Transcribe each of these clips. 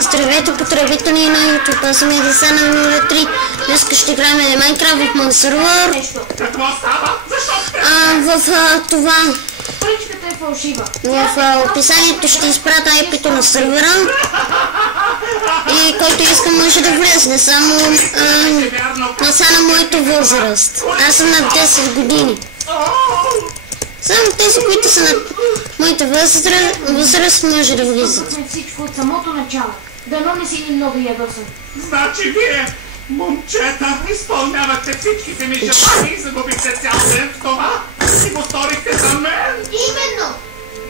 Здравейте, потребители на YouTube, аз съм Едиса на 03. Днес ще играем на Minecraft в моят сервер. В описанието ще изпратя IP-то на сервера. И който иска може да влезе, не само на моята възраст. Аз съм на 10 години. Само тези, които са на моята възраст, може да влизат. Всичко от самото начало. Дано не си ни много ядосан. Значи вие, момчета, изпълнявате всичките ми желания и загубихте цял ден в това и го сторихте за мен. Именно!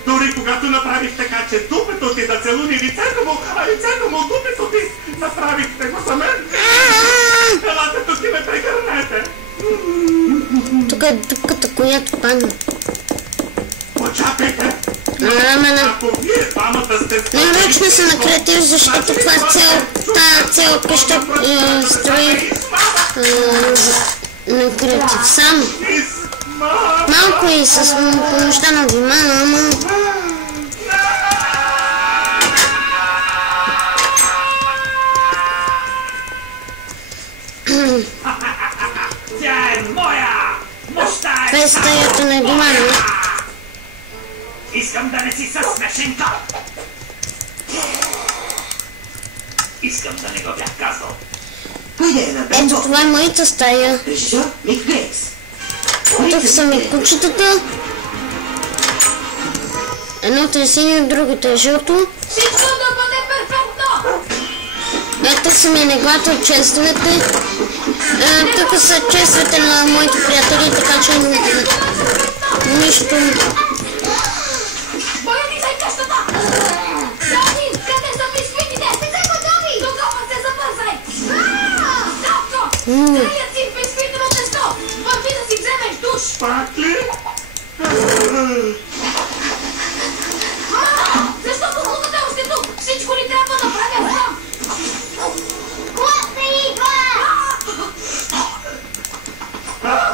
Дори когато направих така, че дупето ти да целуни лицето му, а лицето му дупето ти, направихте го за мен. Елате тук и ме прегърнете. Тук е дупката, която падна. Почакайте. Ако вие двамата сте... Нарочно се накреатив, защото това цяла къща строи на креатив сам. Малко и с помощта на Димана, ама... Тя е моя! Мощта е... Това е стаята на Димана. Искам да не си със смешенка! Искам да не го бях казал. Ето това е моята стая. Тук са ми кучетата. Едното е синьо, другото е жълто. Всичко да бъде перфектно! Ето са ми неглата от чествовете. Тук са чествовете на моите приятели, така че нищо... Крият си в безпитно тесто! Върви да си вземеш душ! Пак ли? Защо кукулката е още тук? Всичко ни трябва да правя сам! Клас не идва!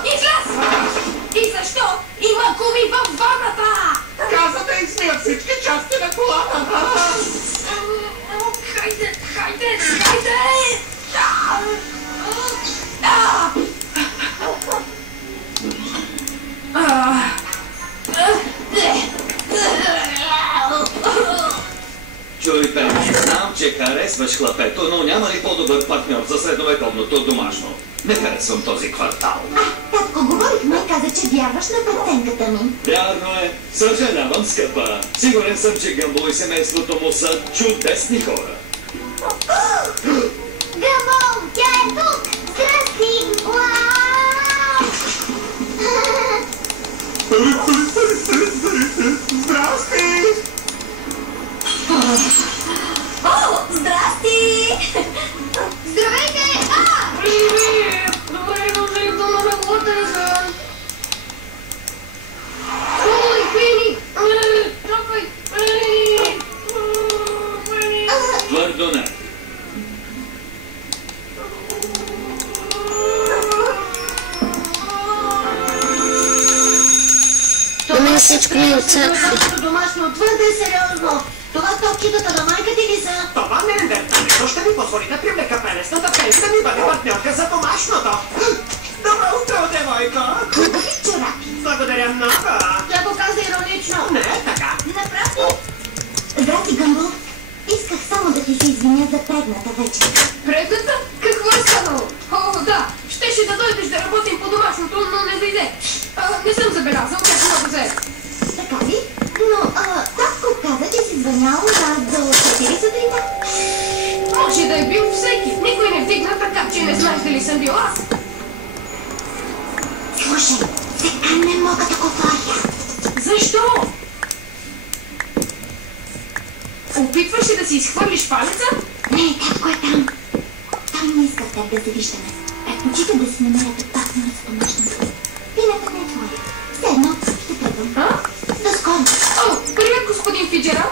Излез! И защо? Има гуми във ваната! Каза да измият всички части на колата! Хайде, хайде, хайде! Чуй, Пенки, знам, че харесваш хлапето, но няма ли по-добър партньор за средновековното домашно? Не харесвам този квартал. Татко, говорихме и каза, че вярваш на преценката ми. Вярно е. Съжалявам, скъпа. Сигурен съм, че Гъмбо и семейството му са чудесни хора. Гъмбо, тя е тук! Здрасти! Здрасти! О, здрасти! Здравейте! Привет! Добре дошли в дома на Лотързън! Ой, Пени! Чакай! Пени! Твърдо не. Ами всичко ми отцапва. Домашно твърде сериозно. Това топчетата на майка ти ли са? Това неандерталето ще ми позволи да привлека прелестната Пенки да ми бъде партньорка за домашното. Добро утро, девойко! Чорапи. Благодаря много! Тя го каза иронично. Не е така. Направо. Здрасти, Гъмбо. Исках само да ти се извиня за предната вечер. Предната? Какво е станало? О, да! Щеше да дойдеш да работим по домашното, но не дойде. Не съм забелязал, как много взе. Така ли? Но, татко каза, че си звънял до 4 сутринта. Може да е бил всеки. Никой не вдигна така, че не знаеш дали съм бил аз. Слушай, сега не мога да говоря. Защо? Опитваш ли да си изхвърлиш палеца? Не, татко е там. Той не иска теб да се виждаме. Предпочита да си намерят партньор за домашното. Вината не е твоя. Все едно ще тръгвам. До скоро. О, привет, господин Фиджерал.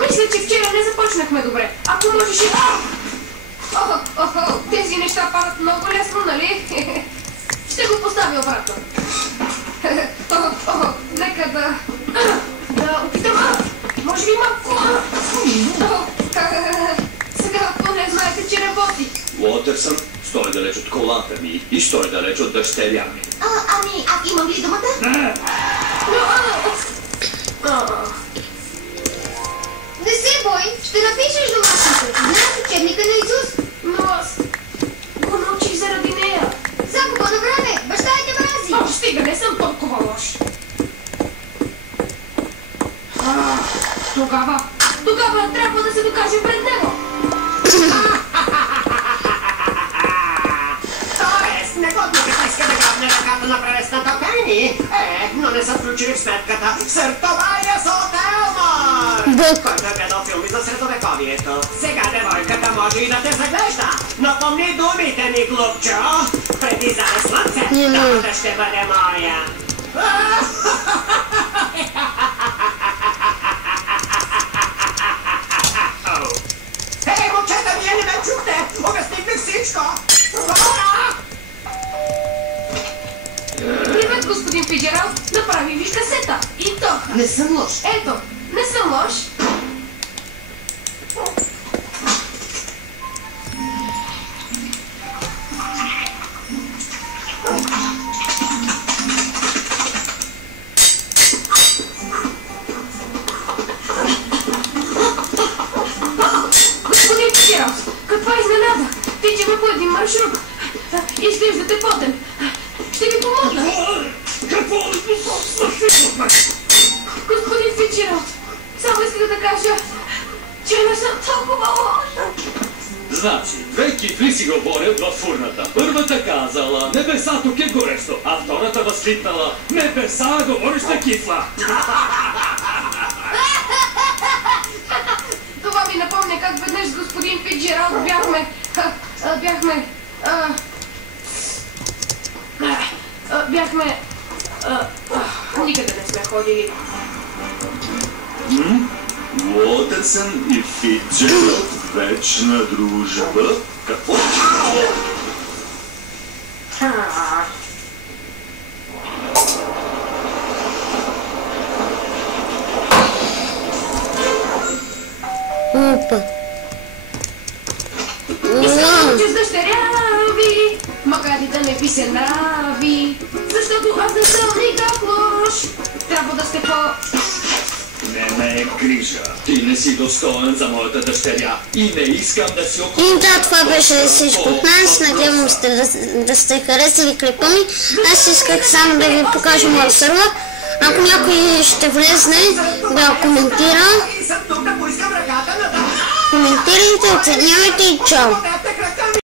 Мисля, че вчера не започнахме добре. Ако можеш и... Тези неща падат много лесно, нали? Ще го поставя обратно. Нека да опитам. Може би малко... Сега поне знаете, че работи. Уотърсън, стой далеч от колата ми и стой далеч от дъщеря ми. Ами, аз имам ли думата? Не се бой, ще напишеш домашните. Знаеш учебника на Исус? Но аз го научих заради нея. Загуба на време, баща и те мрази. Стига, не съм толкова лош. Тогава трябва да се докажем пред него. Тоест, негодникът иска да грабне ръката на прелестната Пени. Но не са включили в сметката Съртовая с Елмър, който е гледал филми за средовековието. Сега девойката може и да те заглежда. Но помни думите ми, глупчо. Преди заре слънце, дамата ще бъде моя. Ей, момчета, вие не ме чухте! Обясних ви всичко! Привет, господин Фиджералд. Направи виж касета. И тоха. Не съм лош. Ето, не съм лош. Господин Фиджералд, каква изненада! Тичаме по един маршрут. Изглеждате потен. Ще ви помогна. Какво свършихме? Господин Фиджералд, само исках да кажа, че не съм толкова лоша. Значи, две кифли си говорят във фурната. Първата казала, небесато ке горещо, а втората възкликнала, небеса говореща кифла. Това ми напомня как веднъж с господин Фиджералд никъде не сме ходили. Уотърсън и Фиджералд, вечна дружба. Какво? Опа. И само, че с дъщеря ви, макар и да не ви се нрави, защото аз не съм никак лош. Трябва да сте по... Не ме е грижа. Ти не си достоен за моята дъщеря и не искам да си около... И да, това беше всичко от нас. Надявам се да сте харесали клипа ми. Аз исках само да ви покажа моя сървър. Ако някой ще влезне да коментира, И съм тук да поискам ръката на... коментирайте, оценявайте и чао!